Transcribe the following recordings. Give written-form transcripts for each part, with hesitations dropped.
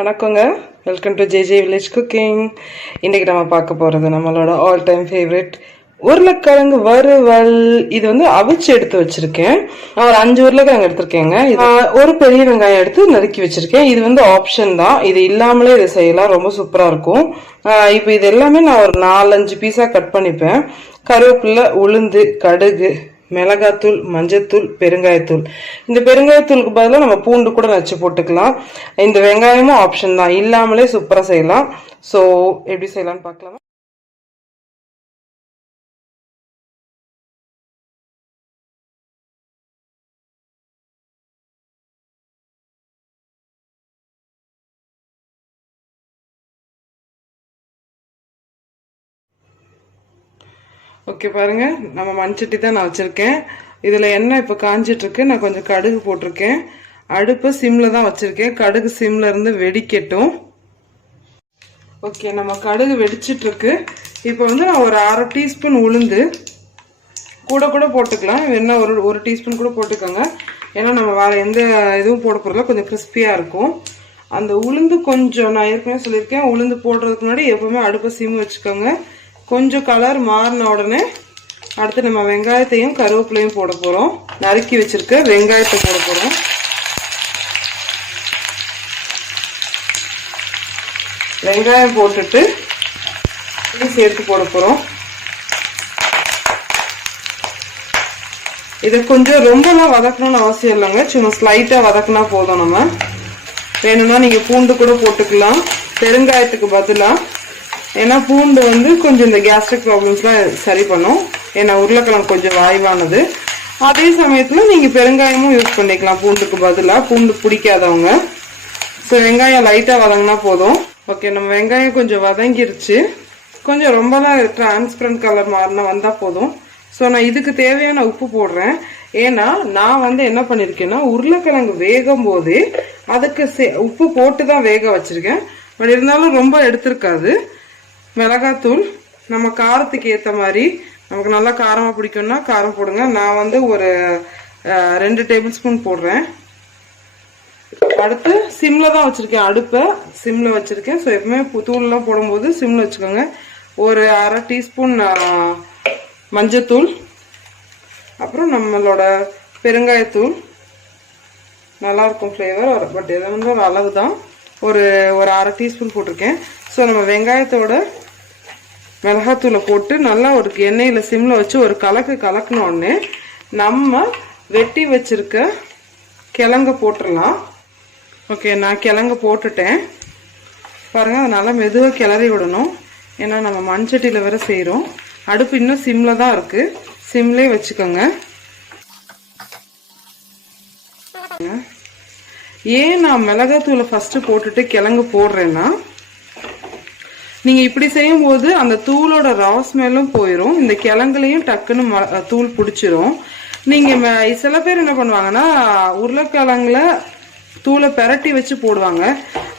வணக்கங்க, welcome to JJ village cooking. இன்றைக்கி நம்ம பார்க்க போகிறது நம்மளோட ஆல் டைம் ஃபேவரட் உருளைக்கிழங்கு வறுவல். இது வந்து அவிச்சு எடுத்து வச்சுருக்கேன். நான் ஒரு 5 உருளைக்கிழங்கு எடுத்திருக்கேங்க. ஒரு பெரிய வெங்காயம் எடுத்து நறுக்கி வச்சுருக்கேன். இது வந்து ஆப்ஷன் தான், இது இல்லாமலே இதை செய்யலாம், ரொம்ப சூப்பராக இருக்கும். இப்போ இது எல்லாமே நான் ஒரு 4-5 பீஸாக கட் பண்ணிப்பேன். கருவேப்பிலை, உளுந்து, கடுகு, மிளகாத்தூள், மஞ்சத்தூள், பெருங்காயத்தூள். இந்த பெருங்காயத்தூளுக்கு பதிலாக நம்ம பூண்டு கூட நச்சு போட்டுக்கலாம். இந்த வெங்காயமும் ஆப்ஷன் தான், இல்லாமலே சூப்பராக செய்யலாம். ஸோ எப்படி செய்யலாம்னு பார்க்கலாமா? ஓகே, பாருங்க, நம்ம மண்சட்டி தான் நான் வச்சிருக்கேன். இதுல எண்ணெய் இப்போ காஞ்சிட்டு இருக்கு. நான் கொஞ்சம் கடுகு போட்டிருக்கேன். அடுப்பு சிம்ல தான் வச்சிருக்கேன். கடுகு சிம்ல இருந்து வெடிக்கட்டும். ஓகே, நம்ம கடுகு வெடிச்சிட்டு இருக்கு. இப்போ வந்து நான் ஒரு 1/2 டீஸ்பூன் உளுந்து கூட போட்டுக்கலாம். என்ன ஒரு டீஸ்பூன் கூட போட்டுக்கோங்க. ஏன்னா நம்ம வேற எந்த இதுவும் போட போறதுல கொஞ்சம் கிறிஸ்பியா இருக்கும். அந்த உளுந்து கொஞ்சம், நான் ஏற்கனவே சொல்லியிருக்கேன், உளுந்து போடுறதுக்கு முன்னாடி எப்பவுமே அடுப்பை சிம் வச்சுக்கோங்க. கொஞ்சம் கலர் மாறின உடனே அடுத்து நம்ம வெங்காயத்தையும் கருவேப்பிலையும் போட போகிறோம். நறுக்கி வச்சிருக்க வெங்காயத்தை போட போகிறோம். வெங்காயம் போட்டுட்டு சேர்த்து போட போகிறோம். இதை கொஞ்சம் ரொம்பலாம் வதக்கணும்னு அவசியம் இல்லைங்க, சும்மா ஸ்லைட்டாக வதக்கினா போதும். நம்ம வேணும்னா நீங்கள் பூண்டு கூட போட்டுக்கலாம் பெருங்காயத்துக்கு பதிலாக. ஏன்னா பூண்டு வந்து கொஞ்சம் இந்த கேஸ்ட்ரிக் ப்ராப்ளம்ஸ்லாம் சரி பண்ணும். ஏன்னா உருளைக்கிழங்கு கொஞ்சம் வாய்வானது. அதே சமயத்தில் நீங்கள் பெருங்காயமும் யூஸ் பண்ணிக்கலாம் பூண்டுக்கு பதிலாக, பூண்டு பிடிக்காதவங்க. ஸோ வெங்காயம் லைட்டாக வதங்கினா போதும். ஓகே, நம்ம வெங்காயம் கொஞ்சம் வதங்கிருச்சு. கொஞ்சம் ரொம்பலாம் டிரான்ஸ்பரண்ட் கலர் மாறினா வந்தால் போதும். ஸோ நான் இதுக்கு தேவையான உப்பு போடுறேன். ஏன்னா நான் வந்து என்ன பண்ணியிருக்கேன்னா, உருளைக்கிழங்கு வேகும் போதே அதுக்கு உப்பு போட்டு தான் வேக வச்சிருக்கேன். பட் இருந்தாலும் ரொம்ப எடுத்திருக்காது. மிளகாத்தூள் நம்ம காரத்துக்கு ஏற்ற மாதிரி, நமக்கு நல்லா காரமாக பிடிக்கும்னா காரம் போடுங்க. நான் வந்து ஒரு 2 டேபிள் ஸ்பூன் போடுறேன். அடுத்து சிம்ல தான் வச்சிருக்கேன், அடுப்பை சிம்ல வச்சிருக்கேன். ஸோ எப்பவுமே தூள்லாம் போடும்போது சிம்ல வச்சுக்கோங்க. ஒரு 1/2 டீஸ்பூன் மஞ்சத்தூள், அப்புறம் நம்மளோட பெருங்காயத்தூள். நல்லா இருக்கும் ஃப்ளேவர், பட் இது வந்து ஒரு அளவு தான். ஒரு 1/2 டீஸ்பூன் போட்டிருக்கேன். ஸோ நம்ம வெங்காயத்தோட மிளகாத்தூளை போட்டு நல்லா ஒரு எண்ணெயில் சிம்ல வச்சு ஒரு கலக்குன உடனே நம்ம வெட்டி வச்சிருக்க கிழங்க போட்டுடலாம். ஓகே, நான் கிழங்கு போட்டுட்டேன். பாருங்க, அதை நல்லா மெதுவாக கிளறி விடணும். ஏன்னா நம்ம மண்சட்டியில் வேற செய்கிறோம். அடுப்பு இன்னும் சிம்ல தான் இருக்கு, சிம்லே வச்சுக்கோங்க. ஏன் நான் மிளகாத்தூளை ஃபர்ஸ்ட் போட்டுட்டு கிழங்கு போடுறேன்னா, நீங்க இப்படி செய்யும் போது அந்த தூளோட ரா ஸ்மெல்லும் போயிடும், இந்த கிழங்குலையும் டக்குன்னு தூள் பிடிச்சிரும். நீங்க சில பேர் என்ன பண்ணுவாங்கன்னா, உருளைக்கிழங்குல தூளை பெரட்டி வச்சு போடுவாங்க.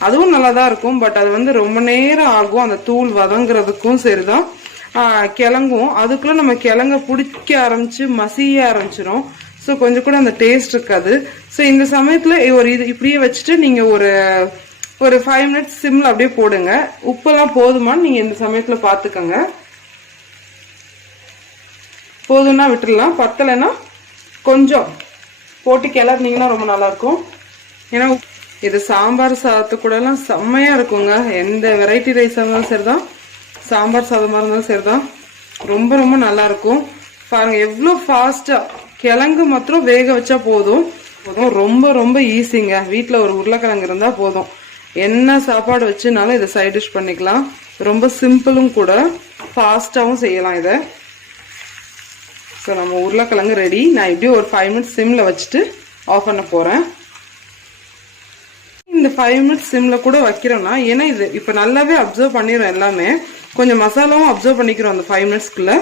அதுவும் நல்லா தான் இருக்கும். பட் அது வந்து ரொம்ப நேரம் ஆகும் அந்த தூள் வதங்குறதுக்கும். சரிதான், கிழங்கும் அதுக்குள்ள நம்ம கிழங்க பிடிக்க ஆரம்பிச்சு மசிய ஆரம்பிச்சிடும். ஸோ கொஞ்சம் கூட அந்த டேஸ்ட் இருக்காது. ஸோ இந்த சமயத்தில் இது இப்படியே வச்சுட்டு நீங்கள் ஒரு 5 மினிட்ஸ் சிம்ல அப்படியே போடுங்க. உப்பெல்லாம் போதுமான்னு நீங்கள் இந்த சமயத்தில் பார்த்துக்கோங்க. போதும்னா விட்டுடலாம், பத்தலைன்னா கொஞ்சம் போட்டு கிளறினீங்கன்னா ரொம்ப நல்லாயிருக்கும். ஏன்னா இது சாம்பார் சாதத்து கூடலாம் செம்மையாக இருக்குங்க. எந்த வெரைட்டி ரைஸாக இருந்தாலும் சரிதான், சாம்பார் சாதமாக இருந்தாலும் சரிதான், ரொம்ப ரொம்ப நல்லாயிருக்கும். பாருங்க எவ்வளோ ஃபாஸ்ட்டாக கிழங்கு மாத்திரம் வேக வச்சா போதும். ரொம்ப ரொம்ப ஈஸிங்க. வீட்டில் ஒரு உருளைக்கிழங்கு இருந்தால் போதும், என்ன சாப்பாடு வச்சுனாலும் இதை சைட் டிஷ் பண்ணிக்கலாம். ரொம்ப சிம்பிளும் கூட, ஃபாஸ்ட்டாகவும் செய்யலாம் இதை. ஸோ நம்ம உருளைக்கிழங்கு ரெடி. நான் இப்படியும் ஒரு 5 மினிட்ஸ் சிம்ல வச்சுட்டு ஆஃப் பண்ண போகிறேன். இந்த 5 மினிட்ஸ் சிம்ல கூட வைக்கிறோம்னா, ஏன்னா இது இப்போ நல்லாவே அப்சர்வ் பண்ணிடும், எல்லாமே கொஞ்சம் மசாலாவும் அப்சர்வ் பண்ணிக்கிறோம் அந்த 5 மினிட்ஸ்க்குள்ள.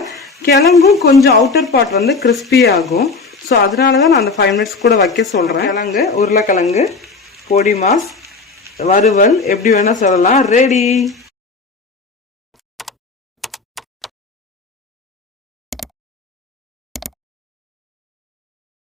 கிழங்கும் கொஞ்சம் அவுட்டர் பார்ட் வந்து கிறிஸ்பி ஆகும். ஸோ அதனால தான் நான் அந்த 5 மினிட்ஸ் கூட வைக்க சொல்கிறேன். கிழங்கு உருளைக்கிழங்கு பொடி மாஸ் வறுவல் எப்படி வேணால் சொல்லலாம், ரெடி.